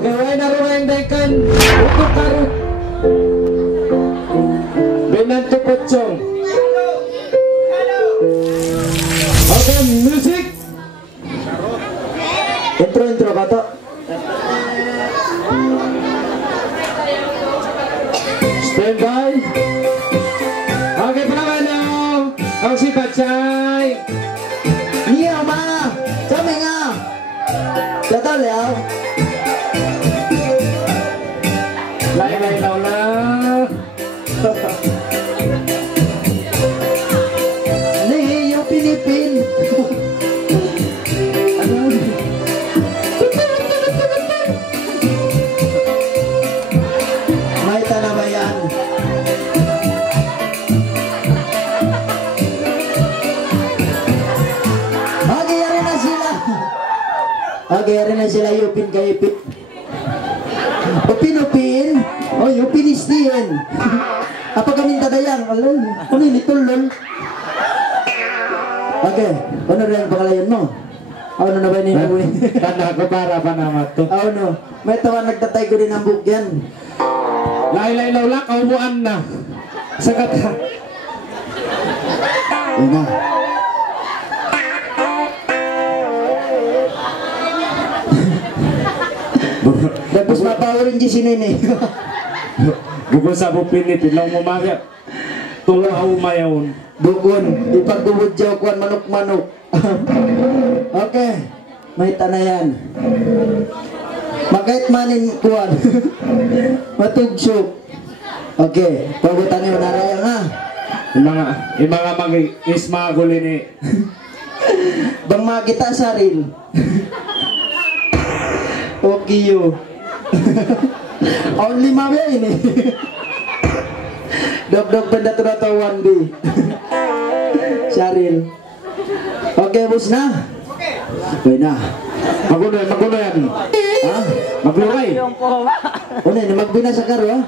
Oke, way naruheng daikan untuk karu. Benanto pocong. Oke, musik. Intro kata. Stand by. Oke, pengaman dong. Ang si Pacay. Iya ma, chame nga. Jatuh liao. Lay law na. Nih yung Pilipin. May tanabayan. Agayari na sila Upin kay Upin. Upin. Oh, Upin istiyan. Apa kami tadayang? Alay, ano ini tulol? Okay, ano rin pangalayan mo? Ano na ba ini? Tanda ko para pa naman to. Ano? May tawa nagtatay ko din ang bukyan. Lay law la, kaubuan na. Sagat ha. Ayun na. Tapos mapawarin di si Nene. Bukod sa Pilipin lang umaga. Tulo ang umayaon. Bukon, ipagdubod jaw kuan manok-manok. Okay, may tanayan. Magkait manin kuan. Matugsok. Okay, pagutan niyo narayang ha. Yung mga mag-ismaguli ni. Bang makita saril. Okay you. Only mabya ini. Dog benda tu natawan di. Saril. Okay, bos na. Okay na. Magulo yan. Ha? Maglulay. Una ni magbina sa karo ha.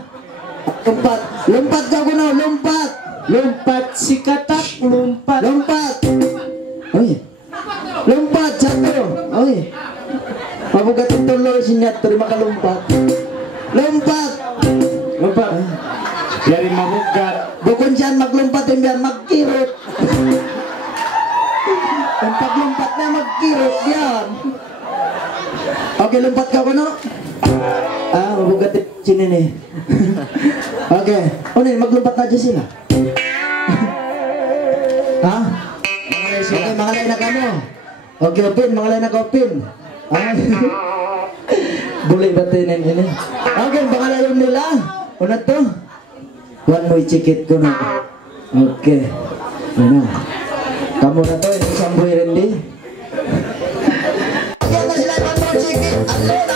Lompat ka kuno, lompat. Lumpat si katak, lumpat. Lompat. Oy. Lompat jatuh. Oy. Mabugat tulo si Nator makalumpat. Lompat. Lumpat. Yari mabugat. Bukod dyan maglumpat yung biyan magkirot. Ang paglumpat na magkirot yan. Okay, lumpat ka kuno. Ah, mabugat si Nene. Okay. Ano yun, maglumpat na dyan sila. Ha? Okay, mga lain na ka mo. Okay, Upin, mga lain na ka Upin. Ah. Bulay ba tinin ini? Okay, mga lain nila. Una to. One mo i-chikit ko na. Okay. Ano? Kamu na to, isang buhay rin di. Okay, na sila, one more chikit.